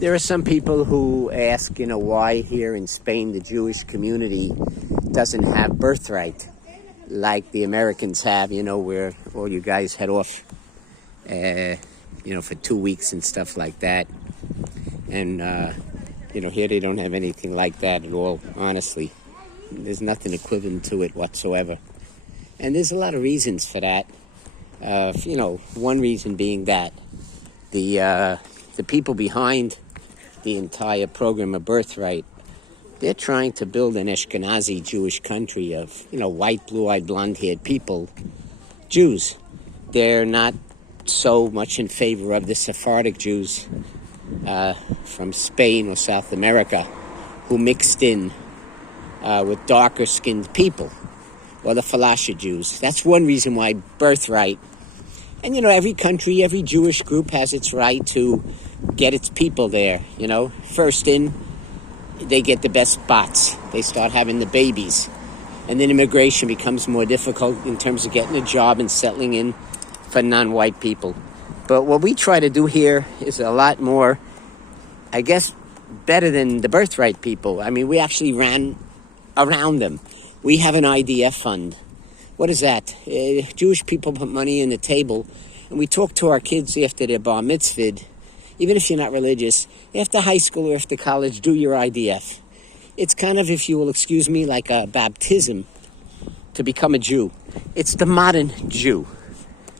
There are some people who ask, why here in Spain the Jewish community doesn't have birthright like the Americans have, where all you guys head off, for 2 weeks and stuff like that. And, here they don't have anything like that at all, honestly. There's nothing equivalent to it whatsoever. And there's a lot of reasons for that. One reason being that the people behind the entire program of birthright, they're trying to build an Ashkenazi Jewish country of, white, blue-eyed, blonde-haired people, Jews. They're not so much in favor of the Sephardic Jews from Spain or South America who mixed in with darker-skinned people, or the Falasha Jews. That's one reason why birthright. And, every country, every Jewish group has its right to get its people there, First in, they get the best spots. They start having the babies. And then immigration becomes more difficult in terms of getting a job and settling in for non-white people. But what we try to do here is a lot more, I guess, better than the birthright people. I mean, we actually ran around them. We have an IDF fund. What is that? Jewish people put money in the table, and we talk to our kids after their bar mitzvah. Even if you're not religious, after high school or after college, do your IDF. It's kind of, if you will excuse me, like a baptism to become a Jew. It's the modern Jew.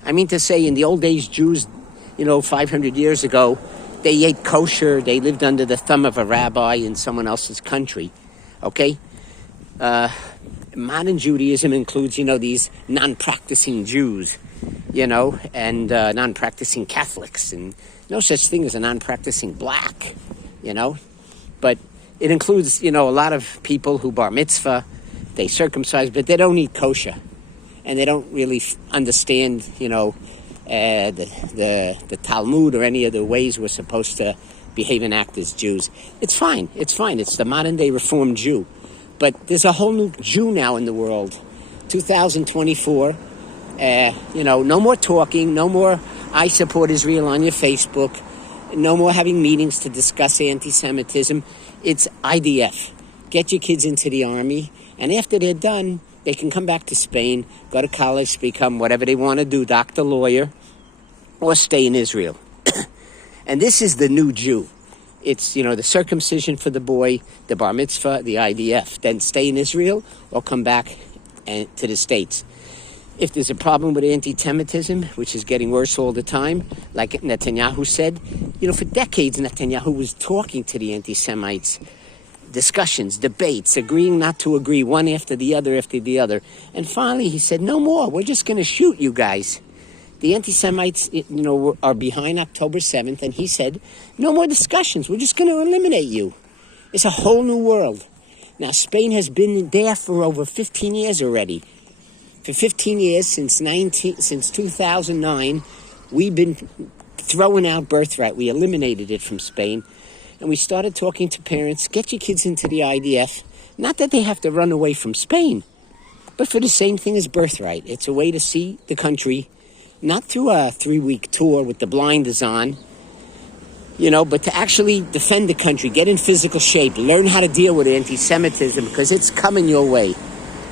I mean to say, in the old days, Jews, 500 years ago, they ate kosher, they lived under the thumb of a rabbi in someone else's country, okay? Modern Judaism includes, these non-practicing Jews, and non-practicing Catholics, and no such thing as a non-practicing black, But it includes, a lot of people who bar mitzvah, they circumcise, but they don't eat kosher. And they don't really understand, the Talmud or any of the ways we're supposed to behave and act as Jews. It's fine. It's the modern-day Reformed Jew. But there's a whole new Jew now in the world. 2024, no more talking, no more I support Israel on your Facebook, no more having meetings to discuss anti-Semitism. It's IDF. Get your kids into the army, and after they're done, they can come back to Spain, go to college, become whatever they want to do, doctor, lawyer, or stay in Israel. And this is the new Jew. It's, the circumcision for the boy, the bar mitzvah, the IDF. Then stay in Israel or come back to the States. If there's a problem with anti-Semitism, which is getting worse all the time, like Netanyahu said, for decades Netanyahu was talking to the anti-Semites, discussions, debates, agreeing not to agree, one after the other. And finally he said, no more, we're just going to shoot you guys. The anti-Semites, are behind October 7th, and he said, no more discussions, we're just going to eliminate you. It's a whole new world. Now, Spain has been there for over 15 years already. For 15 years, since 2009, we've been throwing out birthright. We eliminated it from Spain. And we started talking to parents, get your kids into the IDF. Not that they have to run away from Spain, but for the same thing as birthright. It's a way to see the country, not through a 3-week tour with the blinders on, but to actually defend the country, get in physical shape, learn how to deal with anti-Semitism, because it's coming your way.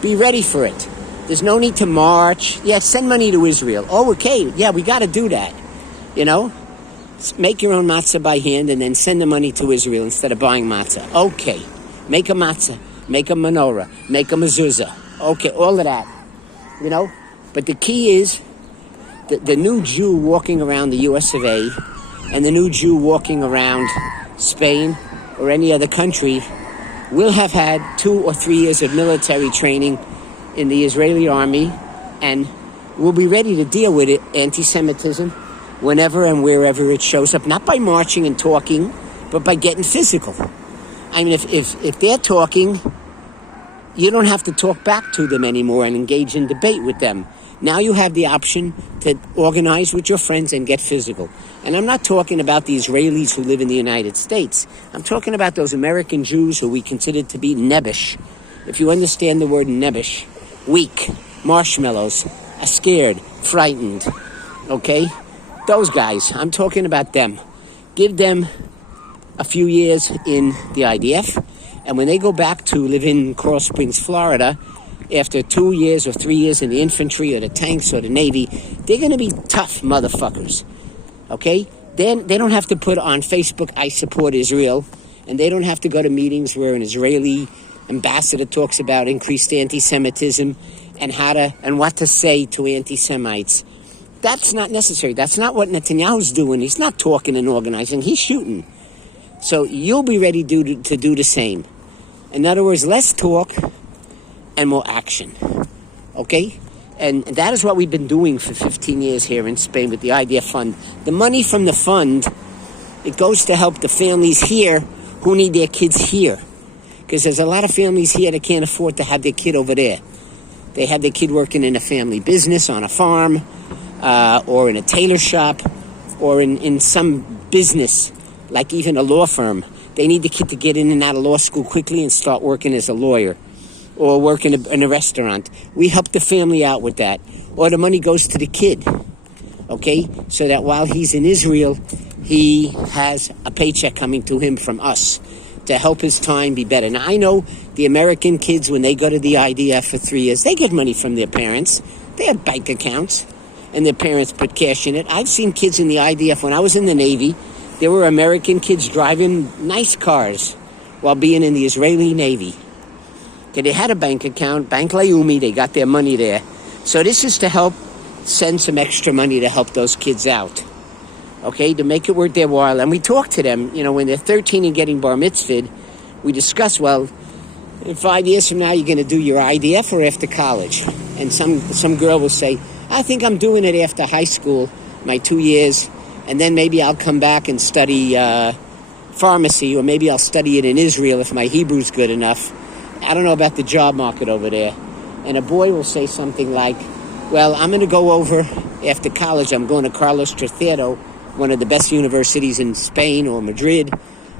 Be ready for it. There's no need to march. Yeah, send money to Israel. Oh, okay. Yeah, we got to do that. Make your own matzah by hand and then send the money to Israel instead of buying matzah. Okay. Make a matzah. Make a menorah. Make a mezuzah. Okay, all of that. But the key is the new Jew walking around the US of A and the new Jew walking around Spain or any other country will have had 2 or 3 years of military training in the Israeli army, and will be ready to deal with it, anti-Semitism, whenever and wherever it shows up, not by marching and talking, but by getting physical. I mean, if they're talking, you don't have to talk back to them anymore and engage in debate with them. Now you have the option to organize with your friends and get physical. And I'm not talking about the Israelis who live in the United States. I'm talking about those American Jews who we consider to be nebbish. If you understand the word nebbish, weak, marshmallows, scared, frightened, okay? Those guys, I'm talking about them. Give them a few years in the IDF, and when they go back to live in Coral Springs, Florida, after 2 years or 3 years in the infantry or the tanks or the Navy, they're going to be tough motherfuckers, okay? Then they don't have to put on Facebook, I support Israel, and they don't have to go to meetings where an Israeli ambassador talks about increased anti-Semitism and what to say to anti-Semites. That's not necessary. That's not what Netanyahu's doing. He's not talking and organizing. He's shooting. So you'll be ready to do the same. In other words, less talk and more action. Okay? And that is what we've been doing for 15 years here in Spain with the IDF fund. The money from the fund, it goes to help the families here who need their kids here. Because there's a lot of families here that can't afford to have their kid over there. They have their kid working in a family business, on a farm, or in a tailor shop, or in some business, like even a law firm. They need the kid to get in and out of law school quickly and start working as a lawyer, or work in a restaurant. We help the family out with that. Or the money goes to the kid, okay? So that while he's in Israel, he has a paycheck coming to him from us to help his time be better. Now, I know the American kids, when they go to the IDF for 3 years, they get money from their parents. They have bank accounts, and their parents put cash in it. I've seen kids in the IDF. When I was in the Navy, there were American kids driving nice cars while being in the Israeli Navy. Okay, they had a bank account, Bank Leumi, they got their money there. So this is to help send some extra money to help those kids out. Okay, to make it worth their while. And we talk to them, when they're 13 and getting bar mitzvahed, we discuss, well, in 5 years from now, you're going to do your IDF or after college? And some girl will say, I think I'm doing it after high school, my 2 years, and then maybe I'll come back and study pharmacy, or maybe I'll study it in Israel if my Hebrew's good enough. I don't know about the job market over there. And a boy will say something like, well, I'm going to go over after college. I'm going to Carlos III, one of the best universities in Spain or Madrid.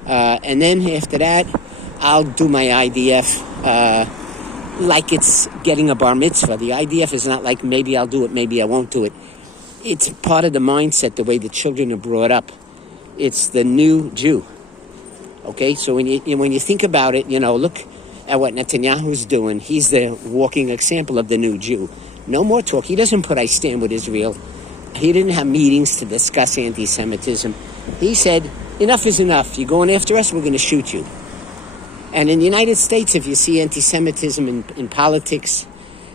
And then after that, I'll do my IDF like it's getting a bar mitzvah. The IDF is not like maybe I'll do it, maybe I won't do it. It's part of the mindset, the way the children are brought up. It's the new Jew. Okay, so when you think about it, look at what Netanyahu's doing. He's the walking example of the new Jew. No more talk. He doesn't put I stand with Israel. He didn't have meetings to discuss anti-Semitism. He said, enough is enough. You're going after us, we're going to shoot you. And in the United States, if you see anti-Semitism in politics,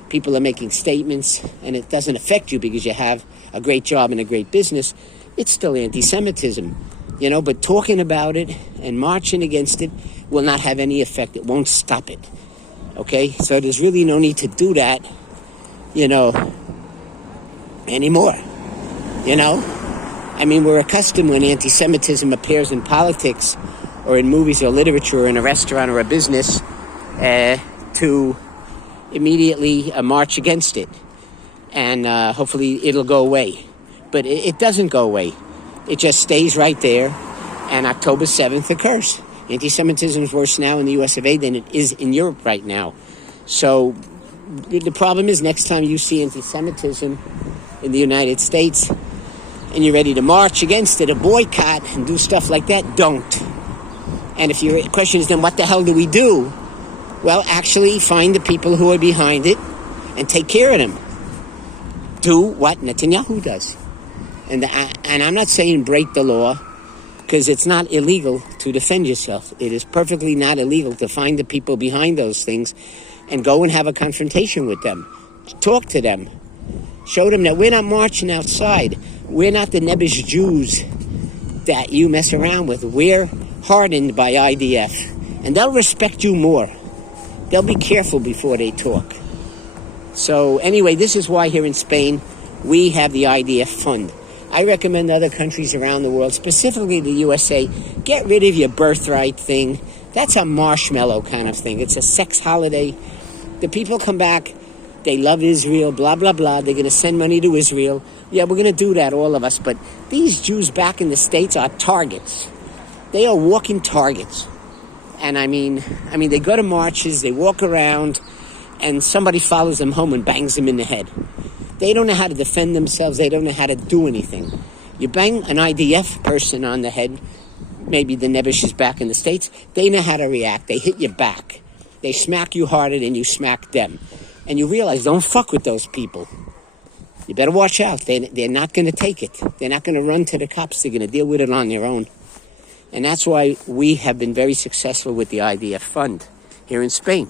people are making statements, and it doesn't affect you because you have a great job and a great business, it's still anti-Semitism. But talking about it and marching against it will not have any effect. It won't stop it. Okay? So there's really no need to do that, anymore. We're accustomed when anti-Semitism appears in politics or in movies or literature or in a restaurant or a business to immediately march against it. And hopefully it'll go away. But it doesn't go away. It just stays right there, and October 7th occurs. Anti-Semitism is worse now in the US of A than it is in Europe right now. So the problem is, next time you see anti-Semitism in the United States and you're ready to march against it, or boycott and do stuff like that, don't. And if your question is, then what the hell do we do? Well, actually find the people who are behind it and take care of them. Do what Netanyahu does. And I'm not saying break the law, because it's not illegal to defend yourself. It is perfectly not illegal to find the people behind those things and go and have a confrontation with them. Talk to them. Show them that we're not marching outside. We're not the nebbish Jews that you mess around with. We're hardened by IDF. And they'll respect you more. They'll be careful before they talk. So anyway, this is why here in Spain we have the IDF fund. I recommend other countries around the world, specifically the USA, get rid of your birthright thing. That's a marshmallow kind of thing. It's a sex holiday. The people come back, they love Israel, blah, blah, blah. They're going to send money to Israel. Yeah, we're going to do that, all of us. But these Jews back in the States are targets. They are walking targets. And I mean, they go to marches, they walk around, and somebody follows them home and bangs them in the head. They don't know how to defend themselves. They don't know how to do anything. You bang an IDF person on the head, maybe the Nebish's back in the States, they know how to react. They hit you back. They smack you harder than you smack them. And you realize, don't fuck with those people. You better watch out. They're not going to take it. They're not going to run to the cops. They're going to deal with it on their own. And that's why we have been very successful with the IDF fund here in Spain.